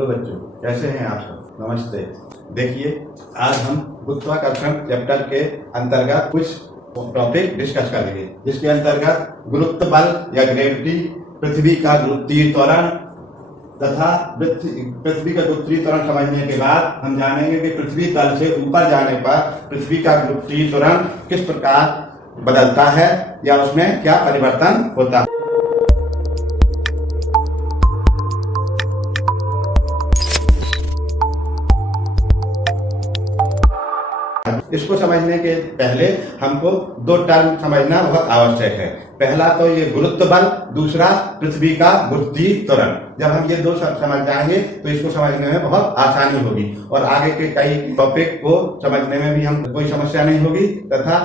Hello बच्चों, कैसे हैं आप सब? नमस्ते। देखिए, आज हम गुरुत्वाकर्षण चैप्टर के अंतर्गत कुछ टॉपिक डिस्कस करेंगे, जिसके अंतर्गत गुरुत्व बल या ग्रेविटी, पृथ्वी का गुरुत्वीय त्वरण तथा पृथ्वी का गुरुत्वीय त्वरण समझने के बाद हम जानेंगे कि पृथ्वी तल से ऊपर जाने पर पृथ्वी का गुरुत्वीय त्वरण किस प्रकार बदलता है या उसमें क्या परिवर्तन होता है। इसको समझने के पहले हमको दो टर्म समझना बहुत आवश्यक है। पहला तो ये गुरुत्व बल, दूसरा पृथ्वी का गुरुत्वीय त्वरण। जब हम ये दो समझ जाएंगे तो इसको समझने में बहुत आसानी होगी और आगे के कई टॉपिक को समझने में भी हम कोई समस्या नहीं होगी तथा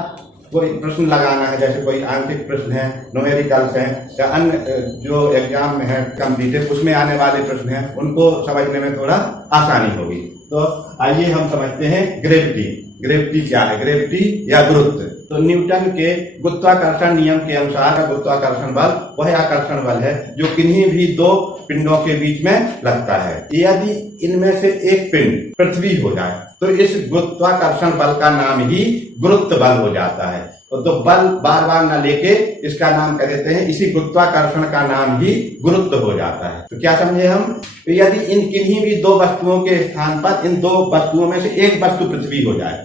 कोई प्रश्न लगाना है, जैसे कोई आंकिक प्रश्न है, न्यूमेरिकल्स हैं या अन्य जो एग्जाम में है कॉम्पिटिटिव, उसमें आने वाले प्रश्न हैं, उनको समझने में थोड़ा आसानी होगी। तो आइए हम समझते हैं ग्रेविटी। ग्रेविटी क्या है? ग्रेविटी या गुरुत्व तो न्यूटन के गुरुत्वाकर्षण नियम के अनुसार गुरुत्वाकर्षण बल वह आकर्षण बल है जो किन्हीं भी दो पिंडों के बीच में लगता है। यदि इनमें से एक पिंड पृथ्वी हो जाए तो इस गुरुत्वाकर्षण बल का नाम ही गुरुत्व बल हो जाता है। तो बल बार बार न लेके इसका नाम कह देते हैं, इसी गुरुत्वाकर्षण का नाम ही गुरुत्व हो जाता है। तो क्या समझे हम? तो यदि इन किन्हीं भी दो वस्तुओं के स्थान पर इन दो वस्तुओं में से एक वस्तु पृथ्वी हो जाए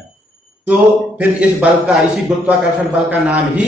तो फिर इस बल का, इसी गुरुत्वाकर्षण बल का नाम ही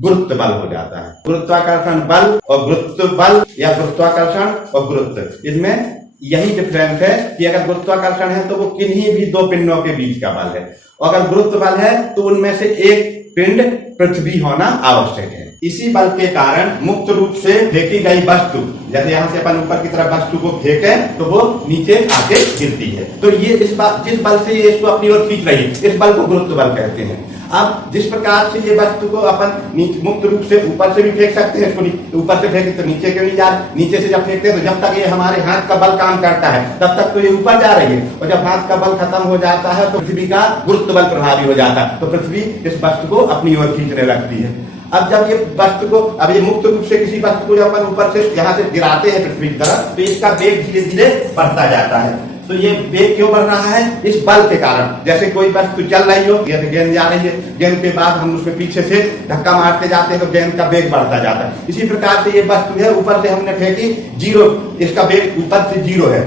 गुरुत्व बल हो जाता है। गुरुत्वाकर्षण बल और गुरुत्व बल या गुरुत्वाकर्षण और गुरुत्व, इसमें यही डिफरेंस है कि अगर गुरुत्वाकर्षण है तो वो किन्हीं भी दो पिंडों के बीच का बल है और अगर गुरुत्व बल है तो उनमें से एक पिंड पृथ्वी होना आवश्यक है। इसी बल के कारण मुक्त रूप से फेंकी गई वस्तु, जैसे यहाँ से अपन ऊपर की तरफ वस्तु को फेंकें तो वो नीचे आके गिरती है, तो ये जिस बल से ये इसको अपनी ओर खींच रही है, इस बल को गुरुत्व बल कहते हैं। अब जिस प्रकार से ये वस्तु को अपन मुक्त रूप से ऊपर से भी फेंक सकते हैं, इसको ऊपर से फेंके तो नीचे क्यों नहीं जा रही, नीचे से जब फेंकते हैं तो जब तक ये हमारे हाथ का बल काम करता है तब तक तो ये ऊपर जा रही है और जब हाथ का बल खत्म हो जाता है तो पृथ्वी का गुरुत्व बल प्रभावी हो जाता है, तो पृथ्वी इस वस्तु को अपनी ओर खींचने लगती है। अब जब ये वस्तु को, अब ये मुक्त रूप से किसी वस्तु को जब अपन ऊपर से यहाँ से गिराते हैं पृथ्वी की तरफ तो इसका वेग धीरे धीरे बढ़ता जाता है। तो ये वेग क्यों बढ़ रहा है? इस बल के कारण। जैसे कोई वस्तु चल रही हो, जैसे गेंद जा रही है, गेंद के बाद हम उसमें पीछे से धक्का मारते जाते हैं तो गेंद का वेग बढ़ता जाता है। इसी प्रकार से ये वस्तु है, ऊपर से हमने फेंकी, जीरो, इसका वेग ऊपर से जीरो है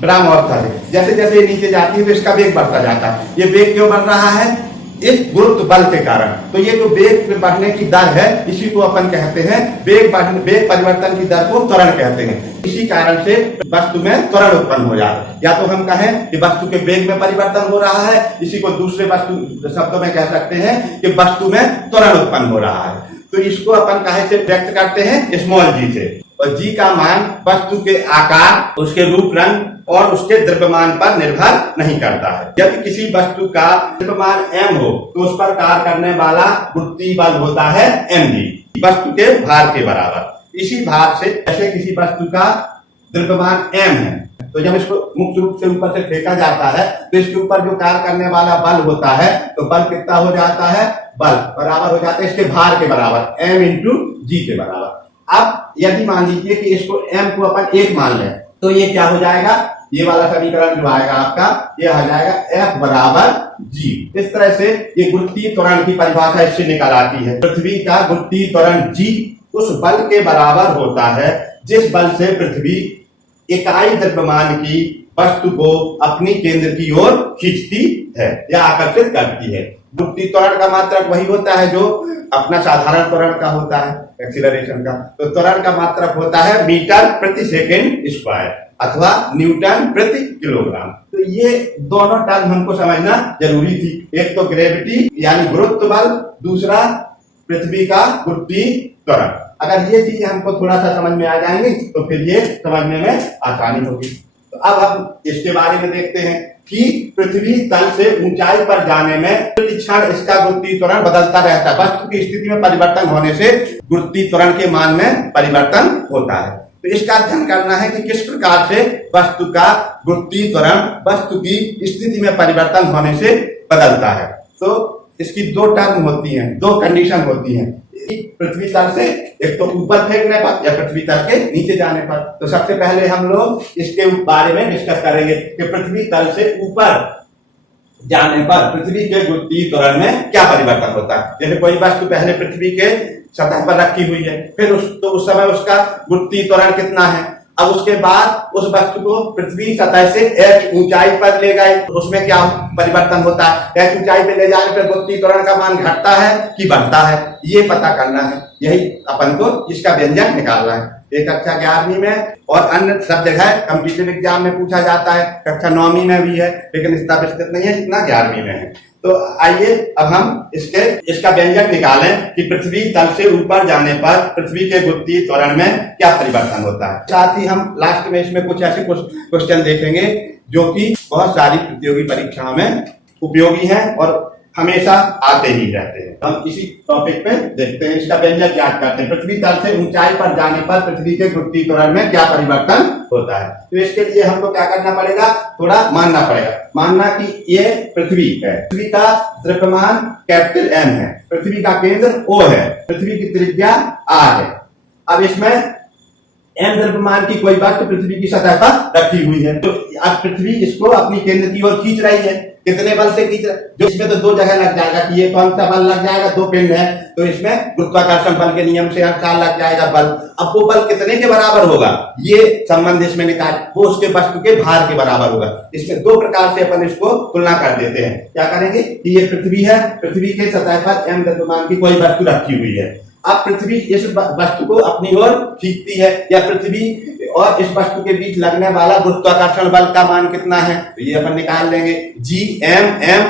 ब्राह्म अवस्था से, जैसे जैसे ये नीचे जाती है तो इसका वेग बढ़ता जाता है। ये वेग क्यों बढ़ रहा है? इस गुरुत्व बल के कारण। तो ये जो वेग बढ़ने की दर है इसी को अपन कहते हैं वेग परिवर्तन की दर को त्वरण कहते हैं। इसी कारण से वस्तु में त्वरण उत्पन्न हो जाता है। या तो हम कहें कि वस्तु के वेग में परिवर्तन हो रहा है, इसी को दूसरे वस्तु शब्दों में कह सकते हैं कि वस्तु में त्वरण उत्पन्न हो रहा है। तो इसको अपन कहे से व्यक्त करते हैं? स्मॉल जी से। और जी का मान वस्तु के आकार, उसके रूप रंग और उसके द्रव्यमान पर निर्भर नहीं करता है। यदि किसी वस्तु का द्रव्यमान m हो तो उस पर कार्य करने वाला गुरुत्वीय बल होता है mg, वस्तु के भार के बराबर। इसी भार से जैसे किसी वस्तु का द्रव्यमान m है तो जब इसको मुक्त रूप से ऊपर से फेंका जाता है तो इसके ऊपर जो कार्य करने वाला बल होता है तो बल कितना हो जाता है? बल बराबर हो जाता है इसके भार के बराबर, m इंटू जी के बराबर। अब यदि मान लीजिए कि इसको m को अपन 1 मान लें तो ये क्या हो जाएगा? ये वाला समीकरण जो आएगा आपका, ये आ जाएगा F बराबर G। इस तरह से ये गुरुत्वीय त्वरण की परिभाषा इससे निकल आती है। पृथ्वी का गुरुत्वीय त्वरण G उस बल के बराबर होता है जिस बल से पृथ्वी इकाई द्रव्यमान की वस्तु को अपनी केंद्र की ओर खींचती है या आकर्षित करती है। गुरुत्वीय त्वरण का मात्रक वही होता है जो अपना साधारण त्वरण का होता है, एक्सीलरेशन का। तो त्वरण का मात्रक होता है मीटर प्रति सेकंड स्क्वायर अथवा न्यूटन प्रति किलोग्राम। तो ये दोनों टर्म हमको समझना जरूरी थी। एक तो ग्रेविटी यानी गुरुत्व बल, दूसरा पृथ्वी का गुरुत्वीय त्वरण। अगर ये चीज हमको थोड़ा सा समझ में आ जाएंगी तो फिर ये समझने में आसानी होगी। तो अब हम इसके बारे में देखते हैं कि पृथ्वी तल से ऊंचाई पर जाने में प्रति क्षण इसका गुरुत्वीय त्वरण बदलता रहता है। वस्तु की स्थिति में परिवर्तन होने से गुरुत्वीय त्वरण के मान में परिवर्तन होता है। तो इसका अध्ययन करना है कि किस प्रकार से वस्तु का गुरुत्वीय त्वरण वस्तु की स्थिति में परिवर्तन होने से बदलता है। तो इसकी दो टर्म होती हैं, दो कंडीशन होती हैं। पृथ्वी तल से एक तो ऊपर फेंकने पर या पृथ्वी तल के नीचे जाने पर। तो सबसे पहले हम लोग इसके बारे में डिस्कस करेंगे कि पृथ्वी तल से ऊपर जाने पर पृथ्वी के गुरुत्वीय त्वरण में क्या परिवर्तन होता है। जैसे कोई वस्तु पहले पृथ्वी के सतह पर रखी हुई है, फिर उस समय उसका गुरुत्वीय त्वरण कितना है, अब उसके बाद उस वस्तु को पृथ्वी सतह से h ऊंचाई पर ले गए, उसमें क्या परिवर्तन होता है। h ऊंचाई पर ले जाने पर गुरुत्वीय त्वरण का मान घटता है कि बढ़ता है, ये पता करना है। यही अपन को इसका व्यंजक निकालना है। एक कक्षा 11वीं में और अन्य सब जगह कॉम्पिटिटिव एग्जाम में पूछा जाता है, कक्षा 9वीं में भी है, लेकिन इतना विस्तृत नहीं है जितना 11वीं में है। तो आइए अब हम इसका व्यंजक निकालें कि पृथ्वी तल से ऊपर जाने पर पृथ्वी के गुरुत्वीय त्वरण में क्या परिवर्तन होता है। साथ ही हम लास्ट में इसमें कुछ ऐसे क्वेश्चन देखेंगे जो कि बहुत सारी प्रतियोगी परीक्षाओं में उपयोगी हैं और हमेशा आते ही रहते हैं। हम इसी टॉपिक पे देखते हैं, इसका व्यंजक ज्ञात करते हैं। पृथ्वी तल से ऊंचाई पर जाने पर पृथ्वी के गुरुत्वीय त्वरण में क्या परिवर्तन होता है। तो इसके लिए हमको क्या करना पड़ेगा, थोड़ा मानना पड़ेगा। मानना कि ये पृथ्वी है, पृथ्वी का द्रव्यमान कैपिटल M है, पृथ्वी का केंद्र O है, पृथ्वी की त्रिज्या R है। अब इसमें M द्रव्यमान की कोई वस्तु पृथ्वी की सतह पर रखी हुई है, तो अब पृथ्वी इसको अपनी केंद्र की ओर खींच रही है। कितने बल से खींच रहा है, जो इसमें तो दो जगह लग जाएगा कि ये कौन सा बल लग जाएगा, दो पिंड है तो इसमें गुरुत्वाकर्षण बल के नियम से अनुसार लग जाएगा बल। अब वो बल कितने के बराबर होगा, ये संबंध इसमें निकाल, वो उसके वस्तु के भार के बराबर होगा। इसमें दो प्रकार से अपन इसको तुलना कर देते हैं। क्या करेंगे कि ये पृथ्वी है, पृथ्वी के सतह पर M द्रव्यमान की कोई वस्तु रखी हुई है। अब पृथ्वी इस वस्तु को अपनी ओर खींचती है, या पृथ्वी और इस वस्तु के बीच लगने वाला गुरुत्वाकर्षण बल का मान कितना है, तो ये अपन निकाल लेंगे Gm_m/r²,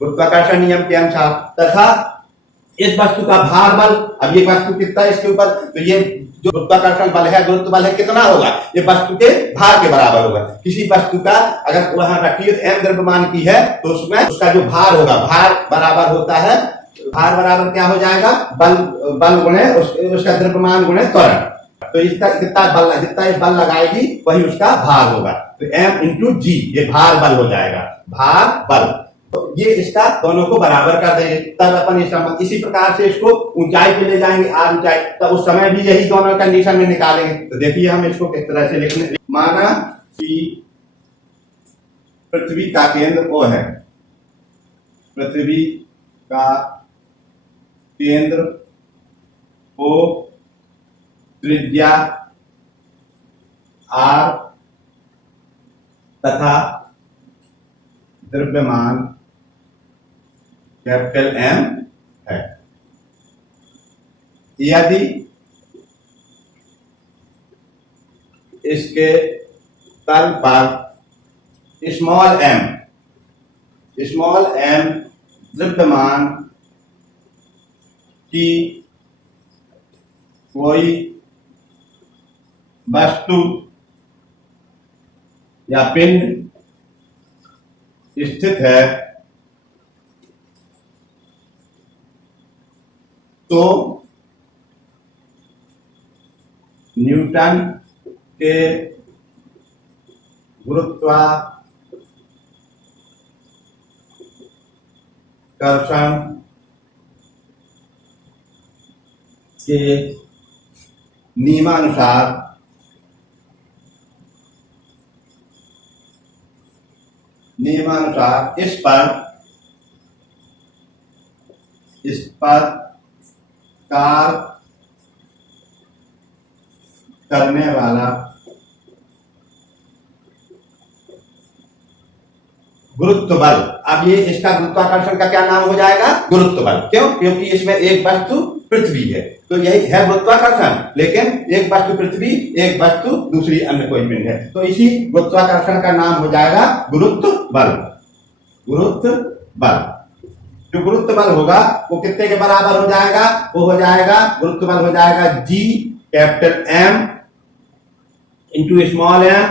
गुरुत्वाकर्षण नियम के अनुसार। तथा इस वस्तु का भार बल, अब ये वस्तु कितना है इसके ऊपर, तो ये जो गुरुत्वाकर्षण बल है, गुरुत्व बल है, कितना होगा, ये वस्तु के भार के बराबर होगा। किसी वस्तु का अगर वहां रखी है M द्रव्यमान की है तो उसमें उसका जो भार होगा, भार बराबर होता है, भार बराबर क्या हो जाएगा, बल गुणे उसका द्रव्यमान गुणे त्वरण। तो इसका कितना बल, जितना ये बल लगाएगी वही उसका भार होगा, तो M×G ये भार बल हो जाएगा, भार बल। तो ये इसका दोनों को बराबर कर देंगे, तब अपन इसी प्रकार से इसको ऊंचाई पे ले जाएंगे, R ऊंचाई, तब उस समय भी यही दोनों कंडीशन में निकालेंगे। तो देखिए हम इसको किस तरह से लिखने, माना कि पृथ्वी का केंद्र O है, पृथ्वी का केंद्र O, त्रिज्या R तथा द्रव्यमान कैपिटल M है। यदि इसके तल पर स्मॉल m द्रव्यमान की कोई वस्तु या पिंड स्थित है तो न्यूटन के गुरुत्वाकर्षण के नियमानुसार इस पर कार्य करने वाला गुरुत्व बल। अब ये इसका गुरुत्वाकर्षण का क्या नाम हो जाएगा, गुरुत्व बल। क्यों, क्योंकि इसमें एक वस्तु पृथ्वी है, तो यही है गुरुत्वाकर्षण, लेकिन एक वस्तु पृथ्वी, एक वस्तु दूसरी अन्य कोई पिंड है, तो इसी गुरुत्वाकर्षण का नाम हो जाएगा गुरुत्व बल। गुरुत्व बल, जो गुरुत्व बल होगा वो कितने के बराबर हो जाएगा, वो हो जाएगा, गुरुत्व बल हो जाएगा G capital M into small m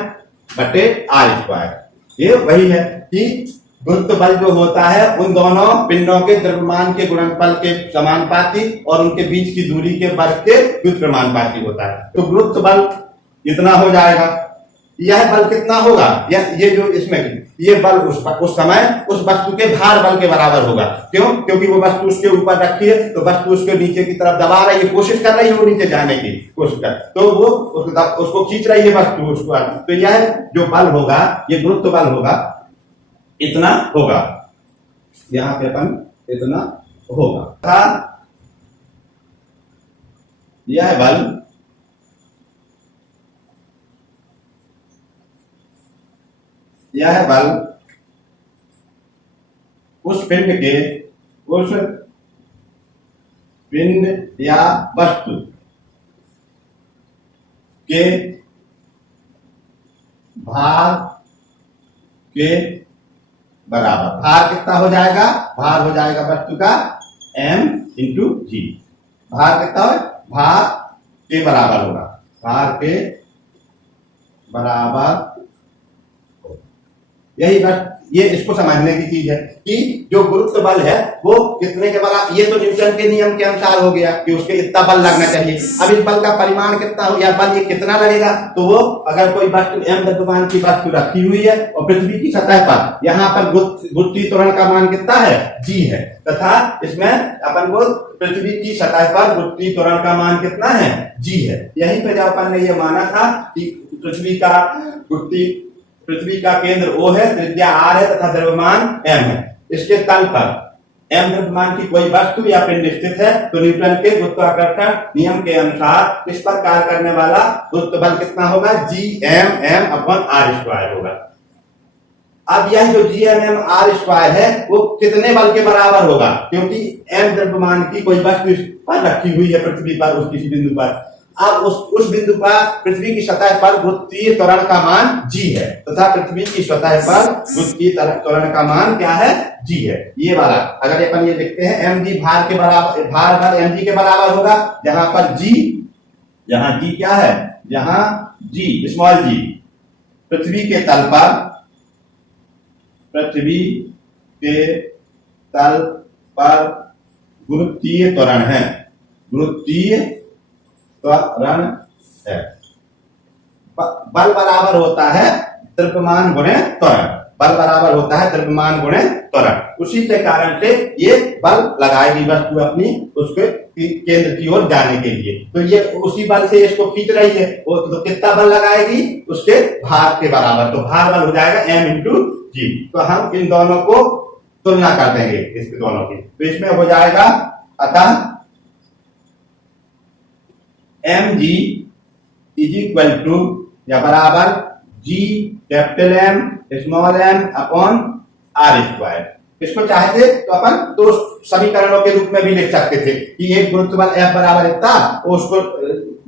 बटे R²। ये वही है कि गुरुत्व बल जो होता है उन दोनों पिंडों के द्रव्यमान के गुणनफल के समानुपाती और उनके बीच की दूरी के वर्ग के व्युत्क्रमानुपाती होता है। तो गुरुत्व बल इतना हो जाएगा, यह बल कितना होगा, ये जो इसमें ये बल उस समय उस वस्तु के भार बल के बराबर होगा। क्यों? क्योंकि वो वस्तु उसके ऊपर रखी है तो वस्तु उसके नीचे की तरफ दबा रही है, कोशिश कर रही है वो नीचे जाने की कोशिश कर, तो वो उसको खींच रही है वस्तु उसको। तो यह जो बल होगा, ये गुरुत्व बल होगा, इतना होगा, यहाँ पे अपन इतना होगा। यह बल उस पिंड या वस्तु के भार के बराबर। भार कितना हो जाएगा? भार हो जाएगा वस्तु का m इंटू जी। भार कितना हो? भार के बराबर होगा, भार के बराबर। यही बस ये इसको समझने की चीज है कि जो गुरुत्व बल है वो कितने के बराबर। ये तो न्यूटन के नियम के अनुसार हो गया कि उसके इतना बल लगना चाहिए। अब इस बल का परिमाण कितना हो, या बल ये कितना लगेगा, तो वो अगर कोई वस्तु m द्रव्यमान की वस्तु रखी हुई है और पृथ्वी की सतह पर यहाँ पर गुरुत्वीय त्वरण का मान कितना है, g है, तथा इसमें अपन को पृथ्वी की सतह पर गुरुत्वीय त्वरण का मान कितना है, g है। यहीं पे जब अपन ने ये माना था कि पृथ्वी का केंद्र O है, त्रिज्या R है तथा द्रव्यमान m है। इसके तल पर m द्रव्यमान की कोई वस्तु या पिंड स्थित है तो न्यूटन के गुरुत्वाकर्षण नियम के अनुसार इस पर कार्य करने वाला गुरुत्व बल कितना होगा, Gm_m/r² होगा। अब यह जो Gm_m/r² है वो कितने बल के बराबर होगा, क्योंकि m द्रव्यमान की कोई वस्तु पर रखी हुई है पृथ्वी पर उस किसी बिंदु पर। अब उस बिंदु पर पृथ्वी की सतह पर गुरुत्वीय त्वरण का मान g है तथा पृथ्वी की सतह पर गुरुत्वीय त्वरण का मान क्या है, g है। ये वाला अगर अपन ये लिखते हैं mg भार के बराबर, भार बल mg के बराबर होगा, जहां पर g, जहां g क्या है, जहां g स्मॉल g पृथ्वी के तल पर गुरुत्वीय त्वरण है, गुरुत्वीय त्वरण है। बल बराबर होता है द्रव्यमान गुणे त्वरण, बल बराबर होता है द्रव्यमान गुणे त्वरण। उसी के कारण से ये बल लगाएगी वस्तु अपनी उसके केंद्र की ओर जाने के लिए, तो ये उसी बल से इसको खींच रही है। वो तो कितना बल लगाएगी, उसके भार के बराबर, तो भार बल हो जाएगा m इंटू जी। तो हम इन दोनों को तुलना कर देंगे, इसके दोनों की, तो इसमें हो जाएगा अतः mg इज इक्वल टू या बराबर g capital M small m upon r²। इसको चाहते तो अपन दो समीकरणों के रूप में भी लिख सकते थे कि एक गुरुत्व बल F बराबर इतना, उसको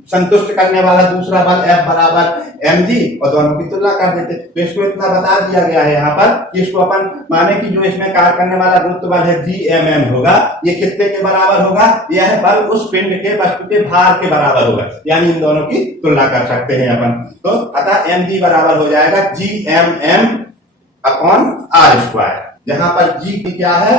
संतुष्ट करने वाला दूसरा बल F बराबर mg, और दोनों की तुलना कर देते। तो इसको इतना बता दिया गया है यहाँ पर कि इसको अपन माने कि जो इसमें कार्य करने वाला गुरुत्व बल है Gmm होगा, ये कितने के बराबर होगा, यह बल उस पिंड के वस्तु के भार के बराबर होगा, यानी इन दोनों की तुलना कर सकते हैं अपन। तो अतः mg बराबर हो जाएगा Gmm अपॉन r², जहां पर g क्या है,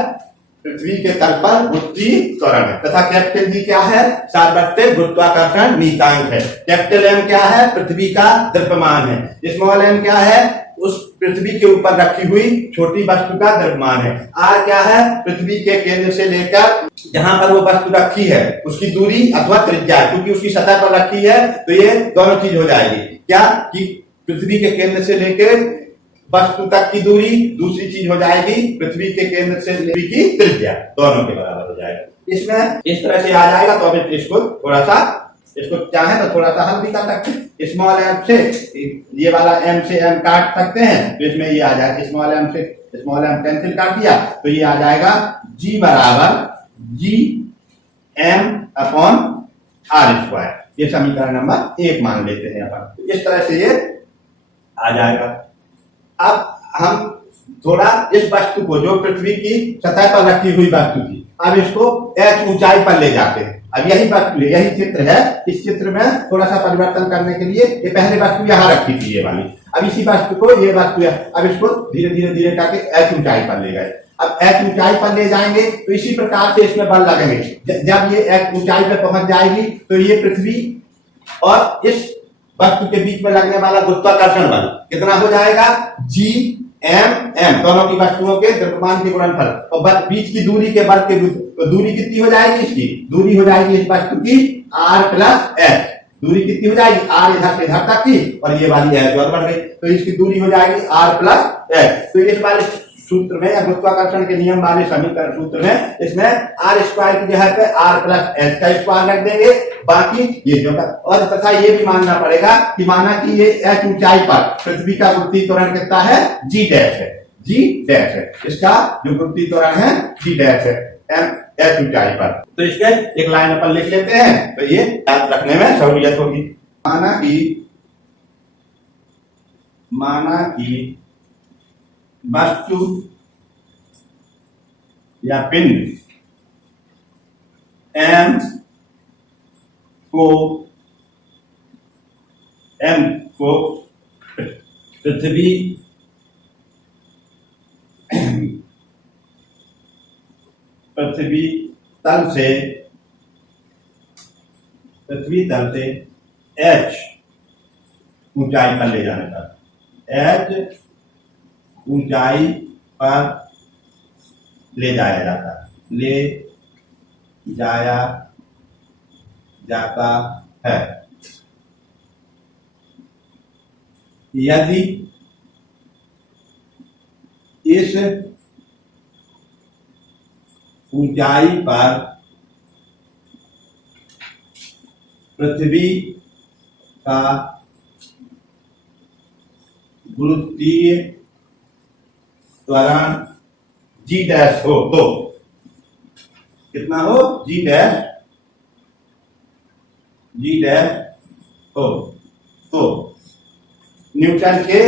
पृथ्वी के तल पर गुरुत्वीय त्वरण है, तथा कैपिटल जी क्या है, सार्वत्रिक गुरुत्वाकर्षण नियतांक है। कैपिटल M क्या है, पृथ्वी का द्रव्यमान है। स्मॉल m क्या है, उस पृथ्वी के ऊपर रखी हुई छोटी वस्तु का द्रव्यमान है। r क्या है, पृथ्वी के केंद्र से लेकर जहां पर वो वस्तु रखी है उसकी दूरी अथवा त्रिज्या, क्योंकि उसकी सतह पर रखी है तो ये दोनों चीज हो जाएगी क्या, कि पृथ्वी के केंद्र से लेकर वस्तु तक की दूरी, दूसरी चीज हो जाएगी पृथ्वी के केंद्र से पृथ्वी की त्रिज्या, दोनों के बराबर हो जाएगा। इसमें इस तरह से आ जाएगा। तो अब इसको थोड़ा सा, इसको चाहे तो थोड़ा सा हल भी कर सकते हैं। स्मॉल m से ये वाला m से m काट सकते हैं, तो इसमें ये आ जाएगा स्मॉल m से स्मॉल m कैंसिल कर दिया तो ये आ जाएगा g बराबर Gm अपॉन r²। ये समीकरण नंबर 1 मान लेते हैं अपन। इस तरह से ये आ जाएगा। अब हम थोड़ा इस वस्तु को जो पृथ्वी की सतह पर रखी हुई वस्तु थी, अब इसको h ऊंचाई पर ले जाते हैं। अब यही वस्तु है, यही चित्र है। इस चित्र में थोड़ा सा परिवर्तन करने के लिए ये पहले वस्तु यहाँ रखी थी ये वाली, अब इसी वस्तु को ये वस्तु है, अब इसको धीरे धीरे धीरे करके h ऊंचाई पर ले गए। अब h ऊंचाई पर ले जाएंगे तो इसी प्रकार से इसमें बल लगेंगे। जब ये h ऊंचाई पर पहुंच जाएगी तो ये पृथ्वी और इस वस्तु के बीच में लगने वाला गुरुत्वाकर्षण बल कितना हो जाएगा, जी एम एम, दोनों की वस्तुओं के द्रव्यमान के गुणनफल, और बीच की दूरी के वर्ग के, तो दूरी कितनी हो जाएगी, इसकी दूरी हो जाएगी इस वस्तु की r प्लस एच, दूरी कितनी हो जाएगी, r इधर से इधर तक की, और ये वाली एच और बढ़ गई, तो इसकी दूरी हो जाएगी r प्लस एच। तो इस वाले सूत्र में या गुरुत्वाकर्षण के नियम वाले समीकरण सूत्र में इसमें आर स्क्वायर की जगह पे आर प्लस एच का स्क्वायर रख देंगे, बाकी ये जो, और तथा ये भी मानना पड़ेगा कि माना कि ये एच ऊंचाई पर पृथ्वी का गुरुत्वीय त्वरण कितना है, जी डैश है, जी डैश है, इसका जो गुरुत्वीय त्वरण है जी डैश है एम एच ऊंचाई पर। तो इसके एक लाइन अपन लिख लेते हैं, तो ये याद रखने में सहूलियत होगी। माना कि वस्तु या पिंड एम को पृथ्वी तल से एच ऊंचाई पर ले जाने पर, एच ऊंचाई पर ले जाया जाता है, यदि इस ऊंचाई पर पृथ्वी का गुरुत्वीय त्वरण जी डैश हो, तो कितना हो, जी डैश हो, तो न्यूटन के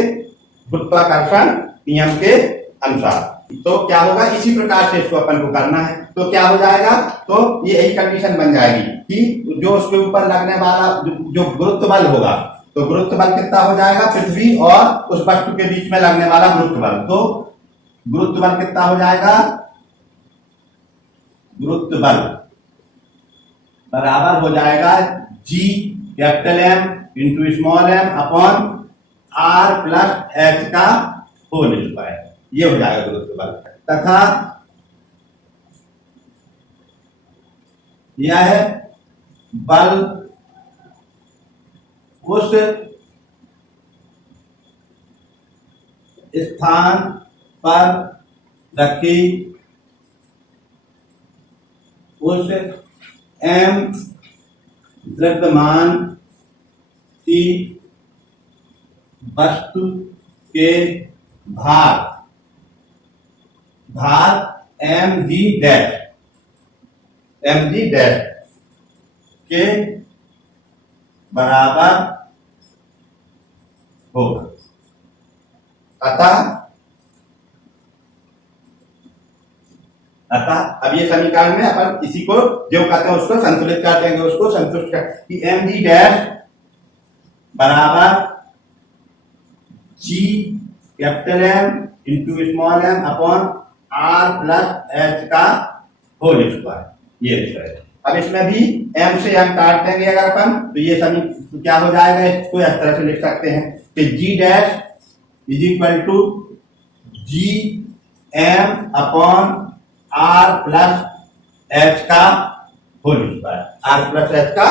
गुरुत्वाकर्षण नियम के अनुसार, तो क्या होगा, इसी प्रकार से इसको अपन को करना है। तो क्या हो जाएगा, तो ये यही कंडीशन बन जाएगी कि जो उसके ऊपर लगने वाला जो गुरुत्व बल होगा, तो गुरुत्व बल कितना हो जाएगा, पृथ्वी और उस वस्तु के बीच में लगने वाला गुरुत्व बल, तो गुरुत्व बल कितना हो जाएगा, गुरुत्व बल बराबर हो जाएगा G capital M into small M upon R plus H का होल स्क्वायर, ये हो जाएगा गुरुत्व बल। तथा यह है बल उस स्थान पर रखी उस एम द्रव्यमान की वस्तु के भार एम जी डैश के बराबर होगा। अतः अब ये समीकरण में अपन इसी को जो कहते हैं उसको संतुलित कर देंगे, उसको संतुष्ट कर कि एम जी डैश बराबर G capital M into small M upon R plus H का होल स्क्वायर, ये है। अब इसमें भी एम से एम काट देंगे अगर अपन, तो ये सभी क्या हो जाएगा, इसको इस तरह से लिख सकते हैं कि G dash is equal to G M upon R plus H का whole square, R plus H का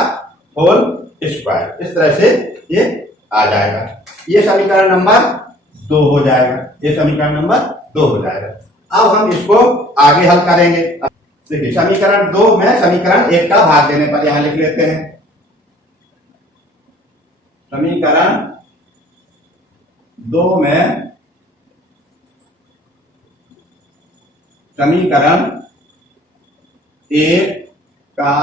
होल स्क्वायर, इस तरह से ये आ जाएगा। ये समीकरण नंबर 2 हो जाएगा, ये समीकरण नंबर 2 हो जाएगा। अब हम इसको आगे हल करेंगे। देखिए समीकरण 2 में समीकरण 1 का भाग देने पर यहां लिख लेते हैं, समीकरण 2 में समीकरण 1 का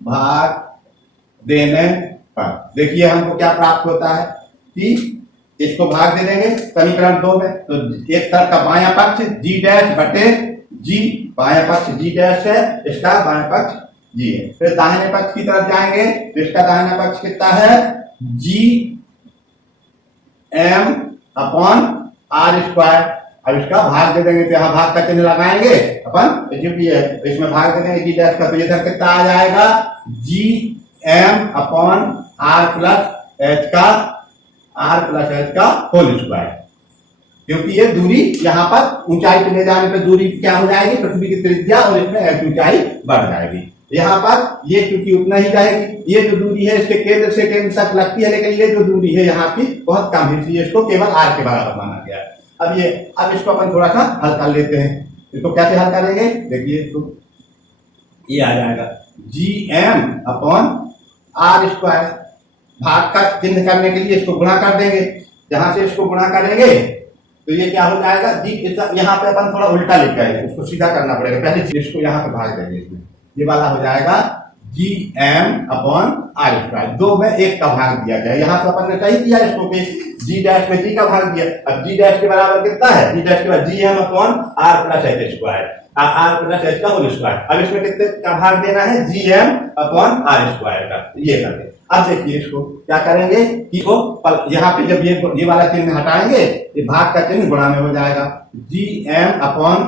भाग देने पर देखिए हमको क्या प्राप्त होता है कि इसको भाग दे देंगे समीकरण 2 में, तो एक तरफ का बायां पक्ष जी डैश बटे जी, बायां पक्ष जी डैश है, इसका बायां पक्ष जी है। फिर दाहिने पक्ष की तरफ जाएंगे तो इसका दाहिना पक्ष कितना है, G M upon R square. अब इसका भाग दे देंगे, तो यहाँ भाग का चिन्ह लगाएंगे अपन, इसमें भाग दे देंगे जी डैश का, तो इधर कितना आ जाएगा, G M upon R plus H का होल स्क्वायर, क्योंकि ये दूरी यहाँ पर ऊंचाई पे ले जाने पे दूरी क्या हो जाएगी, पृथ्वी की त्रिज्या, और इसमें एच ऊंचाई बढ़ जाएगी। यहाँ पर ये क्योंकि उतना ही रहेगी, ये जो दूरी है इसके केंद्र से केंद्र तक लगती है, लेकिन ये जो दूरी है यहाँ की बहुत कम है, इसलिए इसको केवल आर के बराबर माना गया। अब इसको अपन थोड़ा सा हल कर लेते हैं। इसको कैसे हल करेंगे, देखिए इसको, ये आ जाएगा GM अपॉन आर स्क्वायर, भाग का चिन्ह करने के लिए इसको गुणा कर देंगे, जहां से इसको गुणा करेंगे तो ये क्या हो जाएगा, जी यहाँ पे अपन थोड़ा उल्टा लिख गए, उसको सीधा करना पड़ेगा, पहले इसको यहाँ पे भाग देंगे, इसमें ये वाला हो जाएगा GM अपॉन आर स्क्वायर, 2 में 1 का भाग दिया जाए, यहाँ तो अपन ने सही किया इसको कि G डैश में G का भाग दिया, अब G डैश के बराबर कितना है, G डैश के बाद GM upon R plus H square, R plus H का होल स्क्वायर। अब इसमें कितने का भाग देना है, GM अपॉन आर स्क्वायर का, ये कर दे। अब देखिए इसको क्या करेंगे कि को यहाँ पे जब ये वाला चिन्ह हटाएंगे, ये भाग का चिन्ह गुणा में हो जाएगा, GM upon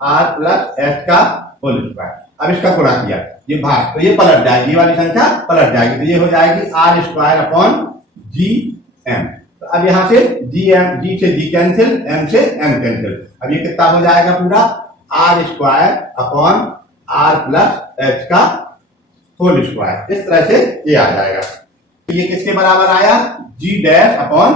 R plus H का होल स्क्वायर। अब इसका गुणा किया, ये भाग, तो ये पलट जाएगी, ये वाली संख्या पलट जाएगी, तो ये हो जाएगी आर स्क्वायर अपॉन GM। तो अब यहाँ से G से G कैंसिल, M से M कैंसिल, अब ये कितना हो जाएगा पूरा, R square upon R plus H का होल स्क्वायर, इस तरह से ये आ जाएगा। तो ये किसके बराबर आया, G डैश अपॉन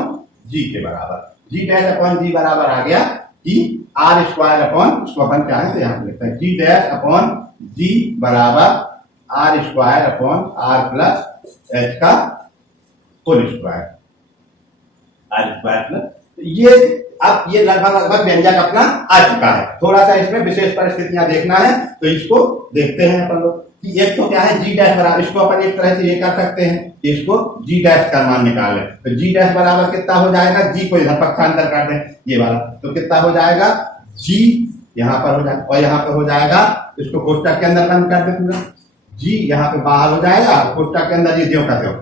G के बराबर, G डैश अपॉन G बराबर आ गया कि आर स्क्वायर अपॉन, उसको अपन क्या है तो यहाँ लिखते हैं, G डैश अपॉन G बराबर R square upon R plus H का whole square, R square plus, ये अब ये लगभग व्यंजक अपना आ चुका है। थोड़ा सा इसमें विशेष परिस्थितियां देखना है, तो इसको देखते हैं अपन लोग कि एक तो क्या है G डैश बराबर, इसको अपन एक तरह से ये कर सकते हैं कि इसको G डैश का मान निकाल लें, तो G डैश बराबर कितना हो जाएगा, G को इधर पक्षांतर कर दें, ये वाला, तो कितना हो जाएगा, G यहाँ पर हो जाएगा और यहाँ पे हो जाएगा, इसको कोष्टक के अंदर बंद कर दे पूरा, G यहाँ पे बाहर हो जाएगा, कोष्टक के अंदर ये ज्यों का त्यों,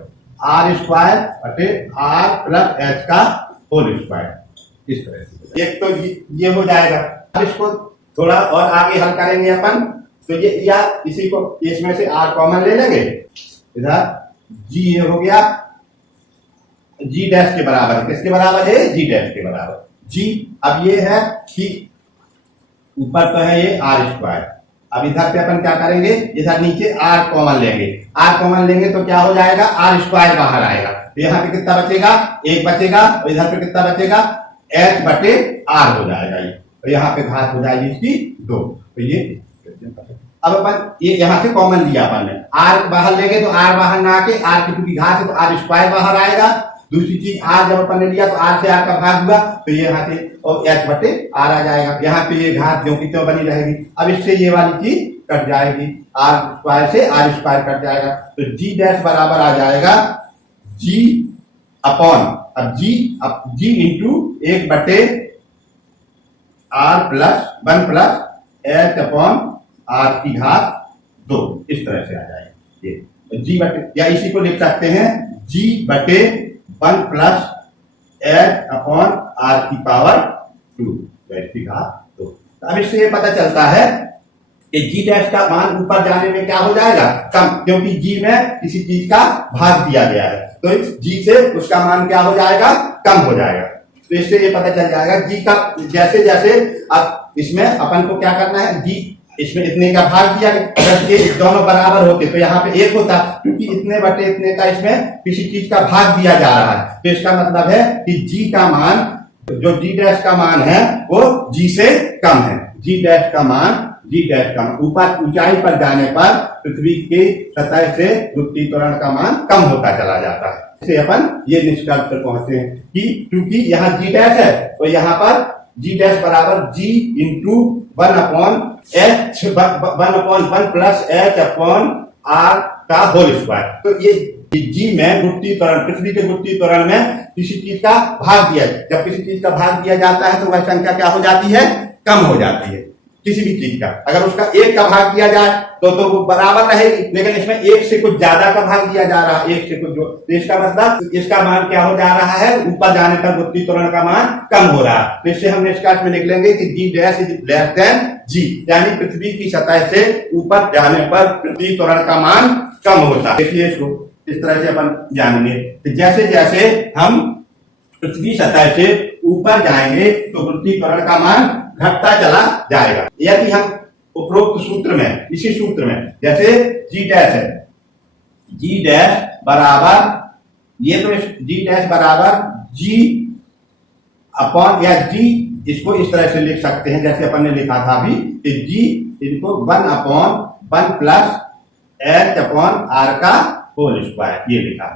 आर स्क्वायर बटे आर प्लस एच का होल स्क्वायर, इस तरह से एक तो ये हो जाएगा। अब इसको थोड़ा और आगे हल करेंगे अपन, तो ये या इसी को इसमें से आर कॉमन ले लेंगे, इधर G ये हो गया G डैश के बराबर है, किसके बराबर है, G डैश के बराबर G। अब ये है कि ऊपर तो है ये आर स्क्वायर, अब इधर पे अपन क्या करेंगे, इधर नीचे आर कॉमन लेंगे, आर कॉमन लेंगे तो क्या हो जाएगा, आर स्क्वायर बाहर आएगा, तो यहाँ पे कितना बचेगा, 1 बचेगा, और इधर पे कितना बचेगा, एच बटे आर हो जाएगा ये, तो यहाँ पे घात हो जाएगी इसकी 2, तो ये अब अपन ये यहाँ से कॉमन लिया अपन ने, आर बाहर लेंगे तो आर बाहर ना आके आर की क्योंकि घात है तो आर स्क्वायर बाहर आएगा, दूसरी चीज आर जब अपन ने लिया तो आर से आर का भाग हुआ, तो ये यहाँ से और एच बटे आर आ जाएगा, यहाँ पे ये घात जो की त्यों बनी रहेगी। अब इससे ये वाली चीज कट जाएगी, आर स्क्वायर से आर स्क्वायर कट जाएगा, तो G डैश बराबर आ जाएगा G अपॉन, अब G इंटू 1 बटे R plus 1 plus H upon R की घात 2, इस तरह से आ जाएगा ये, तो G बटे, या इसी को लिख सकते हैं G बटे 1 प्लस एच अपॉन आर की पावर 2, एच की घात 2। अब इससे ये पता चलता है कि G डैश का मान ऊपर जाने में क्या हो जाएगा, कम, क्योंकि G में किसी चीज का भाग दिया गया है, तो इस G से उसका मान क्या हो जाएगा, कम हो जाएगा। तो इससे ये पता चल जाएगा G का, जैसे जैसे अब इसमें अपन को क्या करना है, G इसमें इतने का भाग दिया, अगर ये दोनों बराबर होते तो यहाँ पे 1 होता, क्योंकि इतने बटे इतने का इसमें किसी चीज का भाग दिया जा रहा है, तो इसका मतलब है कि G का मान, जो G डैश का मान है वो G से कम है, G डैश का मान ऊपर ऊंचाई पर जाने पर पृथ्वी की सतह से गुरुत्वीय त्वरण का मान कम होता चला जाता है। इसे अपन ये निष्कर्ष पर पहुंचते हैं कि क्योंकि यहाँ G डैश है तो यहाँ पर G डैश बराबर G into 1 upon 1 plus H upon R का होल स्क्वायर। तो ये G में गुरुत्वीय त्वरण, पृथ्वी के गुरुत्वीय त्वरण में किसी चीज का भाग दिया, जब किसी चीज का भाग दिया जाता है तो वह संख्या क्या हो जाती है, कम हो जाती है किसी भी चीज का। अगर उसका 1 का भाग दिया जाए तो वो बराबर रहेगी, लेकिन इसमें 1 से कुछ ज्यादा का भाग दिया जा रहा है, 1 से कुछ जो, तो इसका मतलब इसका मान क्या हो जा रहा है, ऊपर जाने पर गुरुत्वीय त्वरण का मान कम हो रहा है। तो इससे हम निष्कर्ष में निकलेंगे कि G dash is less than G, यानी पृथ्वी की सतह से ऊपर जाने पर गुरुत्वीय त्वरण का मान कम होता है। देखिए इसको इस तरह से अपन जानेंगे। तो जैसे जैसे हम पृथ्वी सतह से ऊपर जाएंगे तो गुरुत्वीय त्वरण का मान घटता चला जाएगा। यदि हम उपरोक्त सूत्र में, इसी सूत्र में जैसे जी डैश है, जी डैश बराबर, ये तो जी डैश बराबर जी अपॉन, या जी इसको इस तरह से लिख सकते हैं जैसे अपन ने लिखा था अभी, जी इसको 1 upon 1 plus H upon R का होल स्क्वायर, ये लिखा।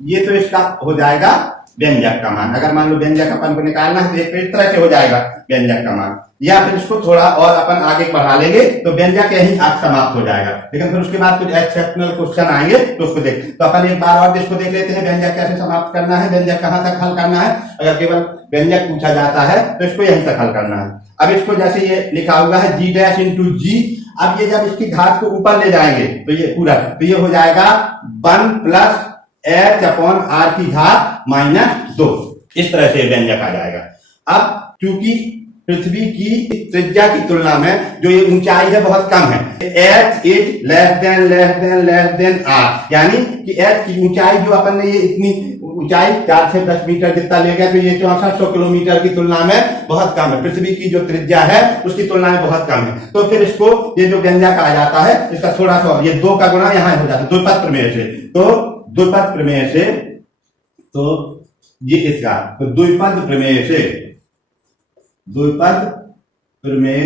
ये तो इसका हो जाएगा व्यंजक का मान। अगर मान लो व्यंजक अपन को निकालना है तो इस तरह से हो जाएगा व्यंजक का मान, या फिर इसको थोड़ा और अपन आगे बढ़ा लेंगे तो व्यंजक यही आज समाप्त हो जाएगा। लेकिन फिर उसके बाद कुछ एक्सेप्शनल क्वेश्चन आएंगे तो उसको देख, तो अपन एक बार और इसको देख लेते हैं व्यंजक कैसे समाप्त करना है, व्यंजक कहां तक हल करना है। अगर केवल व्यंजक पूछा जाता है तो इसको यहीं तक हल करना है। अब इसको जैसे ये लिखा हुआ है जी डैश इंटू जी, अब ये जब इसकी घात को ऊपर ले जाएंगे तो ये पूरा, तो ये हो जाएगा 1 प्लस एच अपॉन आर की घात -2, इस तरह से व्यंजक आ जाएगा। अब क्योंकि पृथ्वी की त्रिज्या की तुलना में जो ये ऊंचाई है बहुत कम है, h is less than r, यानी कि h की ऊंचाई जो अपन ने ये इतनी ऊंचाई 4 से 10 मीटर जितना ले गया तो ये 6400 किलोमीटर की तुलना में बहुत कम है। पृथ्वी की जो त्रिज्या है उसकी तुलना में बहुत कम है। तो फिर इसको ये जो व्यंजक आ जाता है इसका थोड़ा सा ये 2 का गुणा यहाँ हो जाता है द्विपद प्रमेय से, तो द्विपद प्रमेय से, तो ये इसका तो द्विपद प्रमेय से, द्विपद प्रमेय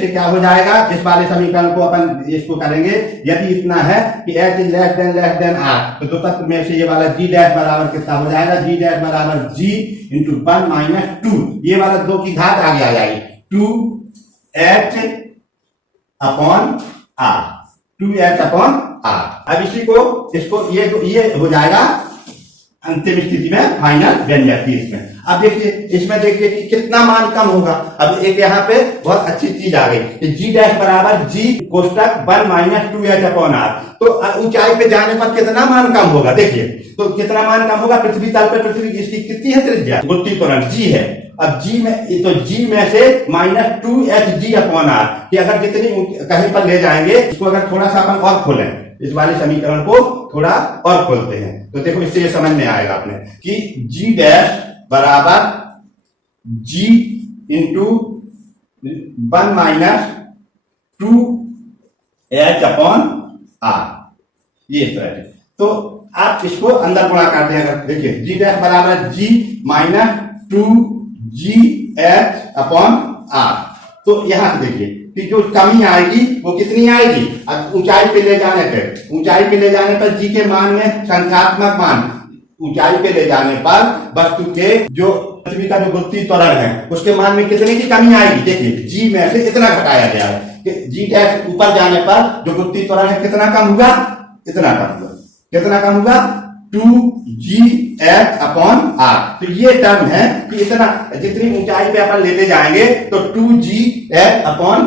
से क्या हो जाएगा, इस वाले समीकरण को अपन इसको करेंगे यदि इतना है कि h is less than r, तो द्विपद प्रमेय से ये वाला g डैश बराबर कितना हो जाएगा, g डैश बराबर g इंटू 1 माइनस 2, ये वाला 2 की घात आगे आ जाएगी 2h upon r, 2h upon r। अब इसी को इसको ये हो जाएगा अंतिम स्थिति में फाइनल व्यंजक की इसमें। अब देखिए इसमें देखिए कि कितना मान कम होगा। अब एक यहाँ पे बहुत अच्छी चीज आ गई कि जी डैश बराबर जी कोष्टक 1 माइनस 2h अपॉन r, तो ऊंचाई पे जाने पर कितना मान कम होगा, देखिए तो कितना मान कम होगा, पृथ्वी तल पर पृथ्वी की इसकी कितनी है त्रिज्या, गुरुत्वीय त्वरण जी है। अब जी में तो जी में से -2hg अपॉन r, कि अगर जितनी कहीं पर ले जाएंगे इसको अगर थोड़ा सा अपन और खोलें, इस वाले समीकरण को थोड़ा और खोलते हैं तो देखो इससे ये समझ में आएगा अपने कि जी डैश बराबर G into 1 minus 2h upon r, ये इस तरह से। तो आप इसको अंदर गुणा करते हैं, अगर देखिए जी डैश बराबर जी माइनस 2gh अपॉन r, तो यहां से देखिए कि जो कमी आएगी वो कितनी आएगी, अब ऊंचाई पे ले जाने पर जी के मान में संख्यात्मक मान, ऊंचाई पे ले जाने पर वस्तु के जो पृथ्वी का जो गुरुत्वीय त्वरण है उसके मान में कितने की कमी आएगी, देखिए जी में से इतना घटाया गया है कि जी डैश ऊपर जाने पर जो गुरुत्वीय त्वरण है कितना कम होगा, इतना कम होगा, कितना कम होगा 2gh अपॉन r। तो ये टर्म है कि इतना जितनी ऊंचाई पे अपन लेते जाएंगे तो 2gh अपॉन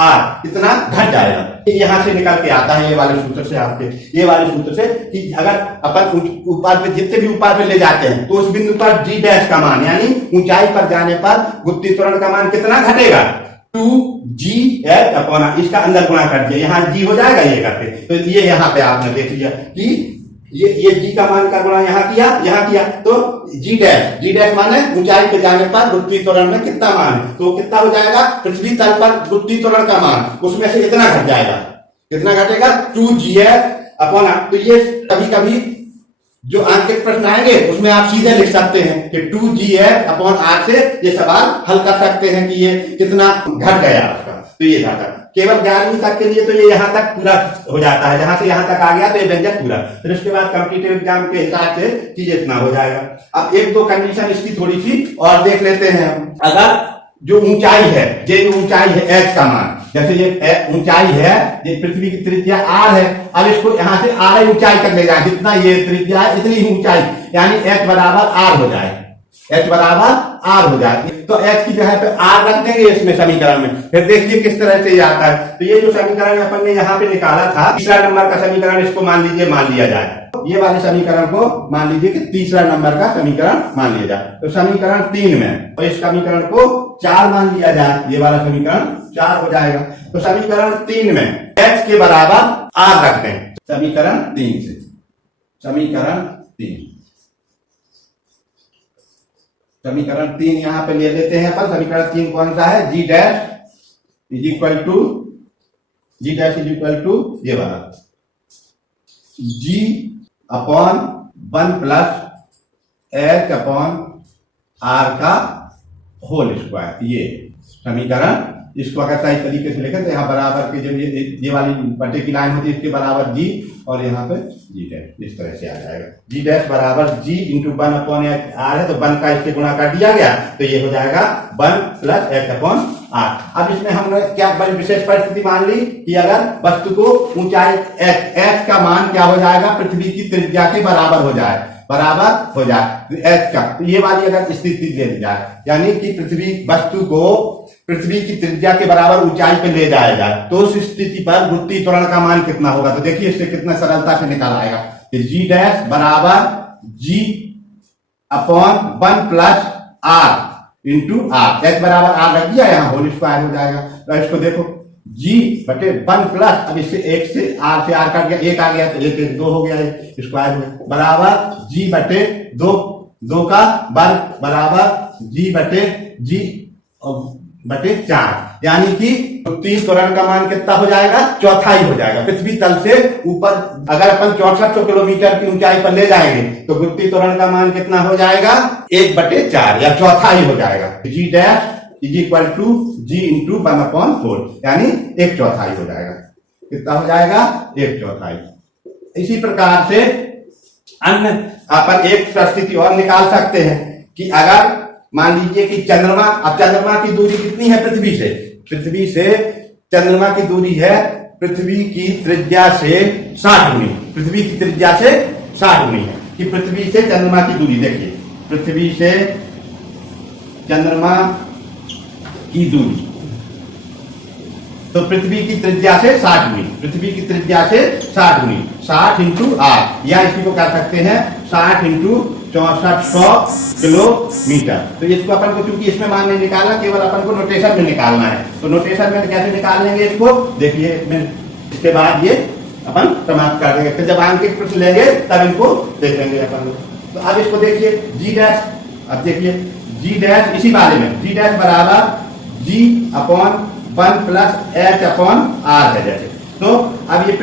r इतना घट जाएगा। यहां से निकल के आता है ये वाले सूत्र से, आपके ये वाले सूत्र से कि अगर अपन ऊपर पे जितने भी ऊपर पे ले जाते हैं तो उस बिंदु पर जी डैश का मान यानी ऊंचाई पर जाने पर गुरुत्वीय त्वरण का मान कितना घटेगा, 2gh अपॉन r, इसका अंदर गुणा कर दिया, यहाँ जी हो जाएगा ये करके, तो ये यहाँ पे आपने देख लिया कि ये जी का मान का गुणा यहाँ किया तो जी डैश माने ऊंचाई पे जाने पर गुरुत्वीय त्वरण में कितना मान है, तो कितना हो जाएगा, पृथ्वी तल पर गुरुत्वीय त्वरण का मान उसमें से इतना घट जाएगा, कितना घटेगा 2gh अपॉन r। तो ये कभी जो आंतरिक प्रश्न आएंगे उसमें आप सीधे लिख सकते हैं कि 2gh अपॉन r से ये सवाल हल कर सकते हैं कि ये कितना घट गया आपका, तो ये घटा केवल 11वीं तक के लिए तो ये यहाँ तक पूरा हो जाता है, जहां से यहाँ तक आ गया तो ये व्यंजक पूरा, फिर उसके बाद कॉम्पिटिटिव एग्जाम के हिसाब से चीज इतना हो जाएगा। अब 1-2 कंडीशन इसकी थोड़ी सी और देख लेते हैं हम। अगर जो ऊंचाई है, ये जो ऊंचाई है h का मान, जैसे ये ऊंचाई है, ये पृथ्वी की त्रिज्या r है, अब इसको यहाँ से r ऊंचाई तक ले जाए, जितना ये त्रिज्या है इतनी ही ऊंचाई, यानी h बराबर r हो जाए, h बराबर r हो जाए, तो h की जगह पे r रख देंगे इसमें समीकरण में। फिर देखिए किस तरह से ये आता है, तो ये जो समीकरण अपन ने यहाँ पे निकाला था, तीसरा नंबर का समीकरण, इसको मान लिया जाए, ये वाले समीकरण को मान लीजिए कि तीसरा नंबर का समीकरण मान लिया जाए। तो समीकरण 3 में, और इस समीकरण को 4 मान लिया जाए, ये वाला समीकरण 4 हो जाएगा। तो समीकरण 3 में h के बराबर r रखते हैं, समीकरण 3 से, समीकरण 3 यहां पे ले लेते हैं अपन। समीकरण 3 कौन सा है? g dash is equal to ये वाला g अपॉन 1 प्लस h अपॉन r का होल स्क्वायर। ये समीकरण, इसको अगर सही तरीके से लिखें तो यहाँ बराबर के जो ये वाली बटे की लाइन होती है इसके बराबर g और यहाँ पे g डैश, इस तरह से आ जाएगा। g डैश बराबर g into 1 upon h r है, तो 1 का इससे गुणा कर दिया गया, तो ये हो जाएगा 1 प्लस h अपॉन r। अब इसमें हमने क्या बड़ी विशेष परिस्थिति मान ली कि अगर वस्तु को ऊंचाई h का मान क्या हो जाएगा? पृथ्वी की त्रिज्या के बराबर हो जाए h का। तो ये वाली अगर स्थिति ले ली जाए, यानी कि वस्तु को पृथ्वी की त्रिज्या के बराबर ऊंचाई पे ले जाया जाए, तो उस स्थिति पर गुरुत्वीय त्वरण का मान कितना होगा? तो देखिए इससे कितना सरलता से निकाल आएगा कि g डैश बराबर g upon 1 plus r into r, h बराबर r रख दिया, यहाँ होल स्क्वायर हो जाएगा। तो इसको देखो g बटे 1 प्लस, अब इससे 1 से r कट गया, 1 आ गया तो 1 2 हो गया, स्क्वायर हो गया, बराबर g बटे 2 का वर्ग बराबर g बटे 4, यानी कि गुरुत्वीय त्वरण का मान कितना हो जाएगा? चौथाई हो जाएगा। पृथ्वी तल से ऊपर अगर अपन 6400 किलोमीटर की ऊंचाई पर ले जाएंगे तो गुरुत्वीय त्वरण का मान कितना हो जाएगा? 1/4 या चौथाई हो जाएगा। g dash is equal to g into 1 upon 4, यानी 1/4 हो जाएगा। कितना हो जाएगा? 1/4। इसी प्रकार से अन्य अपन एक परिस्थिति और निकाल सकते हैं कि अगर मान लीजिए कि चंद्रमा, अब चंद्रमा की दूरी कितनी है पृथ्वी से चंद्रमा की दूरी है पृथ्वी की त्रिज्या से 60 गुनी, पृथ्वी की त्रिज्या से 60 गुनी है कि पृथ्वी से चंद्रमा की दूरी। देखिए पृथ्वी से चंद्रमा की दूरी, तो पृथ्वी की त्रिज्या से 60 गुनी, पृथ्वी की त्रिज्या से 60 गुनी, 60 इंटू r, या इसी को कर सकते हैं 60 इंटू 6400 किलोमीटर। तो इसको अपन को चूंकि इसमें मान नहीं निकालना, केवल अपन को नोटेशन में निकालना है, तो नोटेशन में कैसे निकाल लेंगे इसको? देखिए इसके बाद ये अपन समाप्त कर देंगे, फिर जब आंकिक प्रश्न लेंगे तब इनको देखेंगे अपन। तो अब इसको देखिए g डैश, अब देखिए g डैश इसी वाले में g डैश बराबर g अपॉन 1 प्लस h अपॉन r है जैसे। तो अब ये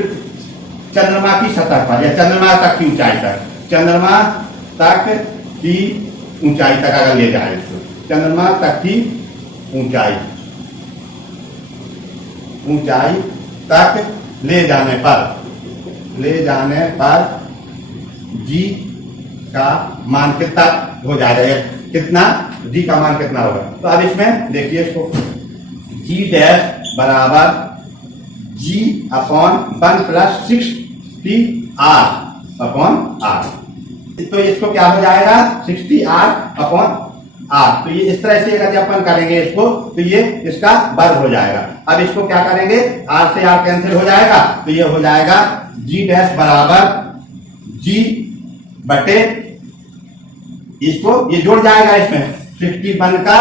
चंद्रमा की सतह पर या चंद्रमा तक की ऊंचाई तक, चंद्रमा तक की ऊंचाई तक अगर ले जाए इसको, चंद्रमा तक की ऊंचाई तक ले जाने पर g का मान कितना हो जाएगा? कितना g का मान कितना होगा? तो अब इसमें देखिए इसको g डैश बराबर g upon 1 plus 60r upon r, तो इसको क्या हो जाएगा? 60r upon r। तो ये इस तरह से अगर अपन करेंगे इसको, तो ये इसका वर्ग हो जाएगा। अब इसको क्या करेंगे? r से r कैंसिल हो जाएगा, तो ये हो जाएगा g डैश बराबर g बटे, इसको ये जुड़ जाएगा इसमें 61 का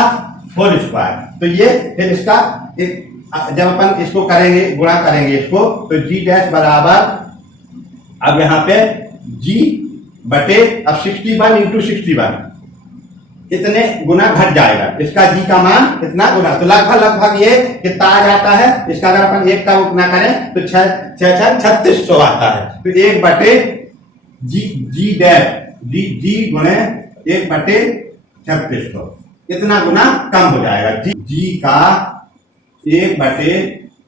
होल स्क्वायर। तो ये फिर इसका जब अपन इसको करेंगे, गुणा करेंगे इसको, तो g डैश बराबर अब यहाँ पे g बटे, अब 61 इंटू 61 इतने गुना घट जाएगा, इसका g का मान इतना गुना, तो लगभग ये कितना आ जाता है? इसका अगर अपन 1 का गुना करें तो 3600 आता है। तो 1 बटे g डैश g गुणे 1 बटे 3600, इतना गुना कम हो जाएगा। g का 1 बटे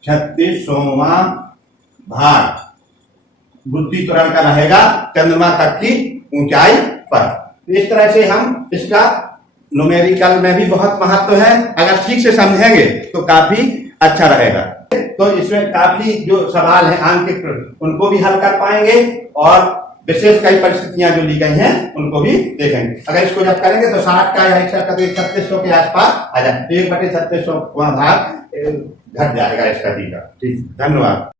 3600वां भाग गुरुत्वीय त्वरण का रहेगा चंद्रमा तक की ऊंचाई पर। इस तरह से हम इसका न्यूमेरिकल में भी बहुत महत्व है, अगर ठीक से समझेंगे तो काफी अच्छा रहेगा। तो इसमें काफी जो सवाल है आंकिक उनको भी हल कर पाएंगे और विशेष कई परिस्थितियां जो ली गई हैं उनको भी देखेंगे। अगर इसको जब करेंगे तो 60 का या 3600 के आसपास आ जाए, 1/3600 भाग घट जाएगा इसका डी का। ठीक, धन्यवाद।